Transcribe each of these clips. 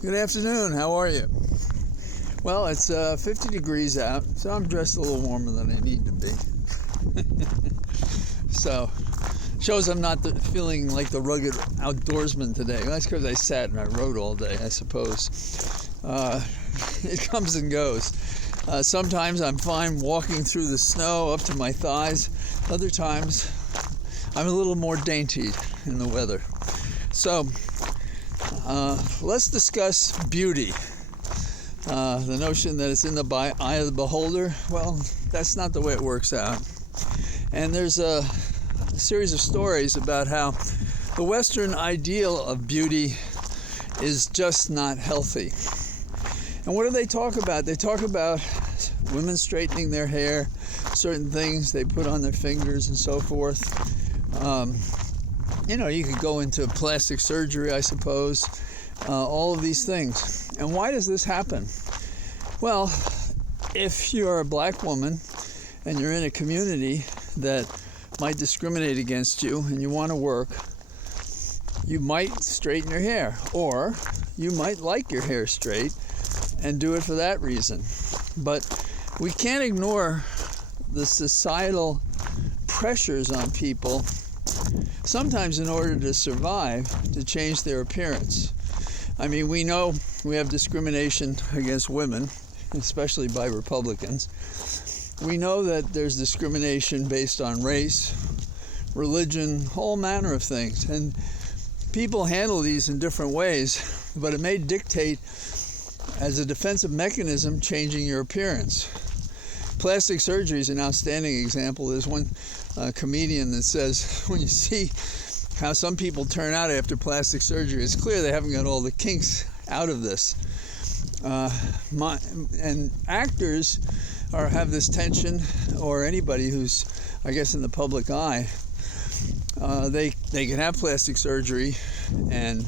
Good afternoon. How are you? Well, it's 50 degrees out, so I'm dressed a little warmer than I need to be. So, shows I'm not feeling like the rugged outdoorsman today. That's because I sat and I wrote all day, I suppose. It comes and goes. Sometimes I'm fine walking through the snow up to my thighs. Other times, I'm a little more dainty in the weather. So, let's discuss beauty. The notion that it's in the eye of the beholder, well, that's not the way it works out. And there's a series of stories about how the Western ideal of beauty is just not healthy. And what do they talk about? They talk about women straightening their hair, certain things they put on their fingers and so forth. You could go into plastic surgery, I suppose, all of these things. And why does this happen? Well, if you're a black woman and you're in a community that might discriminate against you and you want to work, you might straighten your hair, or you might like your hair straight and do it for that reason. But we can't ignore the societal pressures on people, sometimes in order to survive, to change their appearance. I mean, we know we have discrimination against women, especially by Republicans. We know that there's discrimination based on race, religion, whole manner of things. And people handle these in different ways, but it may dictate, as a defensive mechanism, changing your appearance. Plastic surgery is an outstanding example. There's one comedian that says, when you see how some people turn out after plastic surgery, it's clear they haven't got all the kinks out of this. And actors have this tension, or anybody who's, I guess, in the public eye, they can have plastic surgery and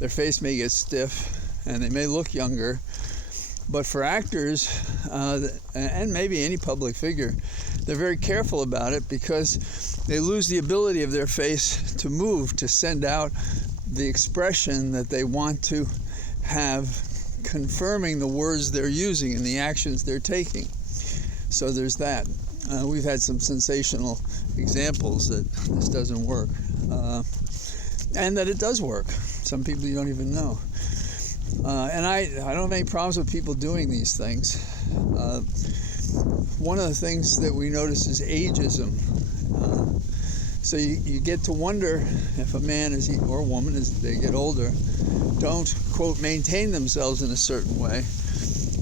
their face may get stiff and they may look younger. But for actors, and maybe any public figure, they're very careful about it because they lose the ability of their face to move, to send out the expression that they want to have, confirming the words they're using and the actions they're taking. So there's that. We've had some sensational examples that this doesn't work, and that it does work. Some people you don't even know. And I don't have any problems with people doing these things. One of the things that we notice is ageism. So you get to wonder if a man or a woman, as they get older, don't, quote, maintain themselves in a certain way,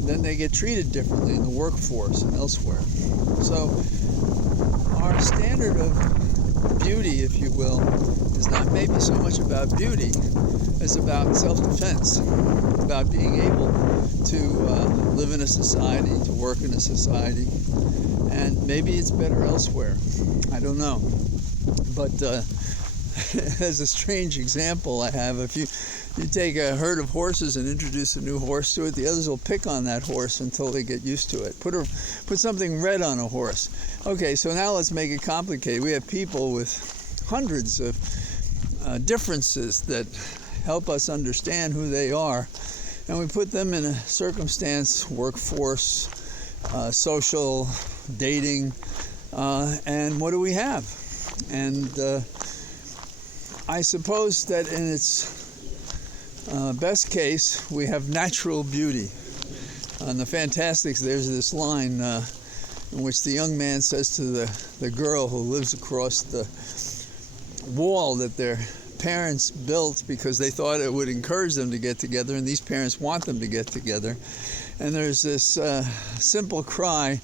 then they get treated differently in the workforce and elsewhere. So our standard of beauty, if you will, is not maybe so much about beauty as about self-defense, about being able to live in a society, to work in a society, and maybe it's better elsewhere. I don't know. But as a strange example I have, if you take a herd of horses and introduce a new horse to it, the others will pick on that horse until they get used to it. Put something red on a horse. Okay, so now let's make it complicated. We have people with hundreds of differences that help us understand who they are, and we put them in a circumstance, workforce, social, dating, and what do we have? And I suppose that in its best case, we have natural beauty. On the Fantastics, there's this line in which the young man says to the girl who lives across the wall that their parents built because they thought it would encourage them to get together, and these parents want them to get together. And there's this simple cry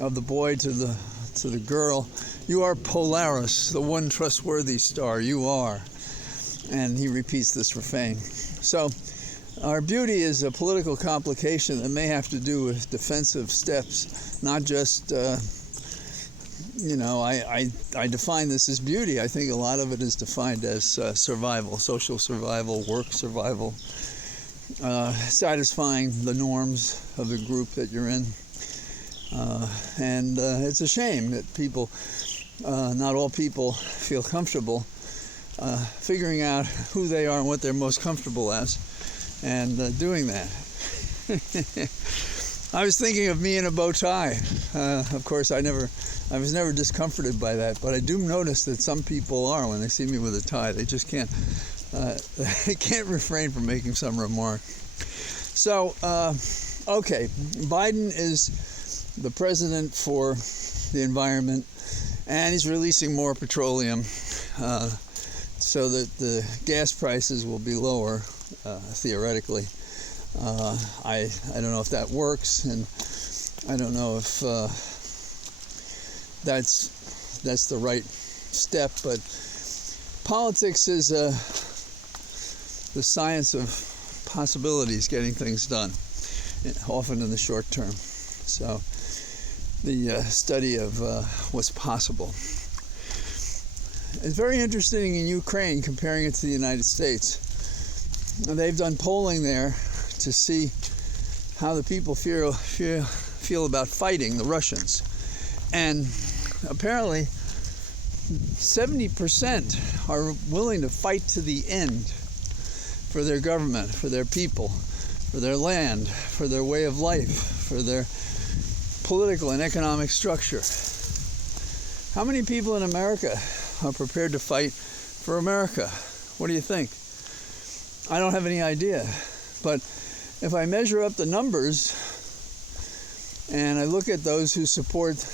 of the boy to the girl, "You are Polaris, the one trustworthy star, you are." And he repeats this refrain. So our beauty is a political complication that may have to do with defensive steps, not just I define this as beauty. I think a lot of it is defined as survival, social survival, work survival, satisfying the norms of the group that you're in. And it's a shame that people, not all people, feel comfortable figuring out who they are and what they're most comfortable as. and doing that. I was thinking of me in a bow tie. Of course, I was never discomforted by that, but I do notice that some people are when they see me with a tie. They just can't. They can't refrain from making some remark. So, okay, Biden is the president for the environment, and he's releasing more petroleum so that the gas prices will be lower, theoretically. I don't know if that works, and I don't know if that's the right step, but politics is the science of possibilities, getting things done, often in the short term. So the study of what's possible. It's very interesting in Ukraine, comparing it to the United States. They've done polling there to see how the people feel about fighting the Russians. And apparently 70% are willing to fight to the end for their government, for their people, for their land, for their way of life, for their political and economic structure. How many people in America are prepared to fight for America? What do you think? I don't have any idea. But if I measure up the numbers and I look at those who support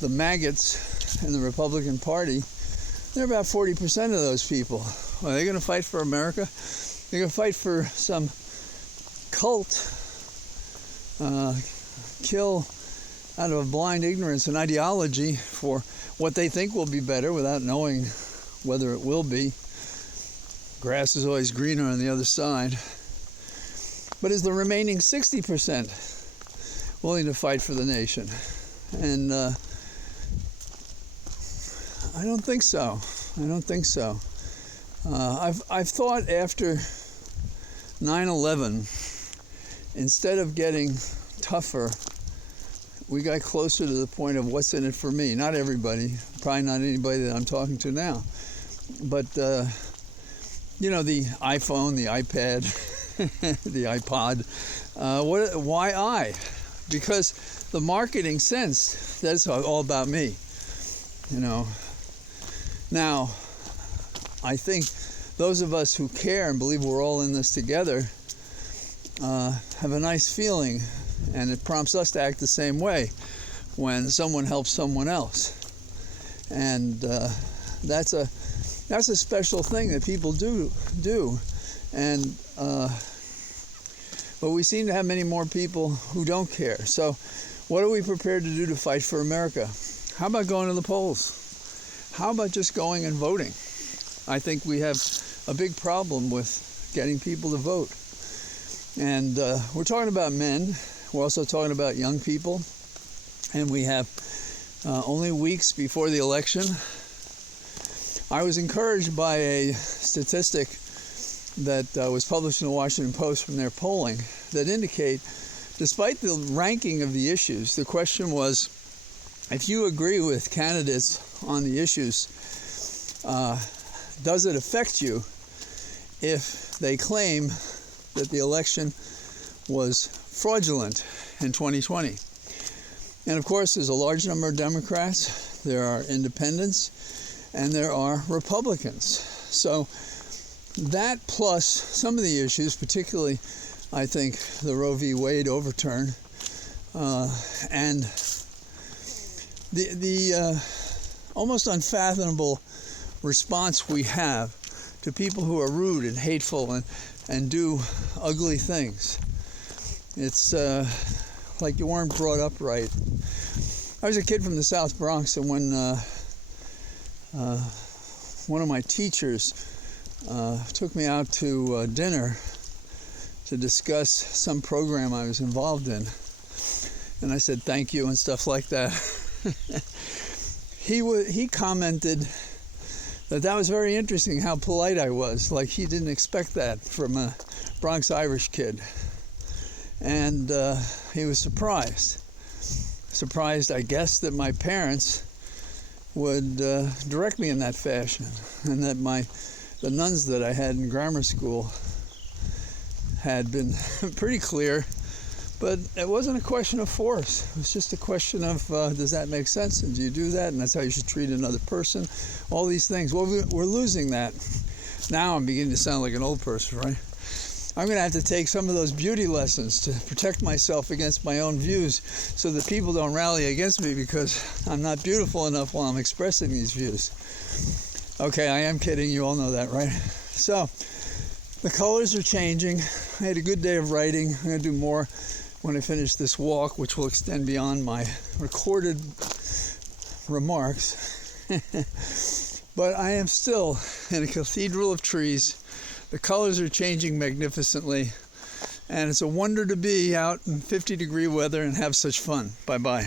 the maggots in the Republican Party, they're about 40% of those people. Are they going to fight for America? They're going to fight for some cult, kill out of a blind ignorance and ideology for what they think will be better without knowing whether it will be. Grass is always greener on the other side. But is the remaining 60% willing to fight for the nation? And I don't think so. I don't think so. I've thought after 9/11, instead of getting tougher, we got closer to the point of what's in it for me. Not everybody, probably not anybody that I'm talking to now. But, you know, the iPhone, the iPad, the iPod. Why I? Because the marketing sense, that's all about me, you know. Now, I think those of us who care and believe we're all in this together have a nice feeling, and it prompts us to act the same way when someone helps someone else. And that's a special thing that people do. And but we seem to have many more people who don't care. So what are we prepared to do to fight for America? How about going to the polls? How about just going and voting? I think we have a big problem with getting people to vote. And we're talking about men. We're also talking about young people. And we have only weeks before the election. I was encouraged by a statistic that was published in the Washington Post from their polling that indicate, despite the ranking of the issues, the question was, if you agree with candidates on the issues, does it affect you if they claim that the election was fraudulent in 2020? And of course, there's a large number of Democrats, there are independents, and there are Republicans. So that plus some of the issues, particularly, I think, the Roe v. Wade overturn, and the almost unfathomable response we have to people who are rude and hateful and do ugly things. It's like you weren't brought up right. I was a kid from the South Bronx, and when one of my teachers took me out to dinner to discuss some program I was involved in, and I said thank you and stuff like that. He commented that was very interesting how polite I was, like he didn't expect that from a Bronx Irish kid. And he was surprised, I guess, that my parents would direct me in that fashion, and that the nuns that I had in grammar school had been pretty clear, but it wasn't a question of force. It was just a question of, does that make sense? And do you do that? And that's how you should treat another person. All these things. Well, we're losing that. Now I'm beginning to sound like an old person, right? I'm going to have to take some of those beauty lessons to protect myself against my own views so that people don't rally against me because I'm not beautiful enough while I'm expressing these views. Okay, I am kidding. You all know that, right? So, the colors are changing. I had a good day of writing. I'm going to do more when I finish this walk, which will extend beyond my recorded remarks. But I am still in a cathedral of trees. The colors are changing magnificently, and it's a wonder to be out in 50-degree weather and have such fun. Bye-bye.